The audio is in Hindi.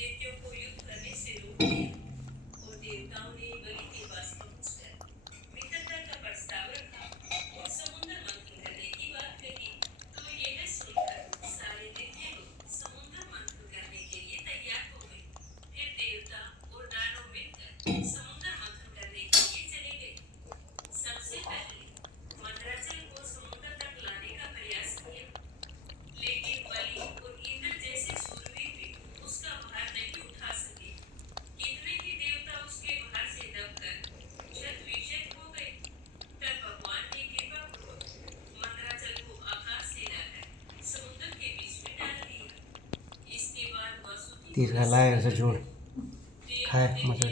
दैत्यों को युद्ध करने से रोक दिया और देवताओं ने बलि के पास पहुंचकर मित्रता का प्रस्ताव रखा और समुद्र मंथन करने की बात कही। तो यह सुनकर सारे दैत्य लोग समुद्र मंथन करने के लिए तैयार हो गए। फिर देवता और दानव मिलकर समुद्र मंथन करने के लिए चले गए। सबसे पहले मंदराचल को समुद्र तक लाने का प्रयास किया, लेकिन बलि और इंद्र जैसे शूरवीर भी उसका भार नहीं उठा सके। कितने ही देवता उसके भार से दबकर क्षत विक्षत हो गए। तब भगवान ने कृपा पूर्वक मंदराचल को आकाश से लाकर समुद्र के बीच में डाल दिया। इसके बाद वासुकी तीर का लाए ऐसे जोड़ देव खाए दैत्य मजा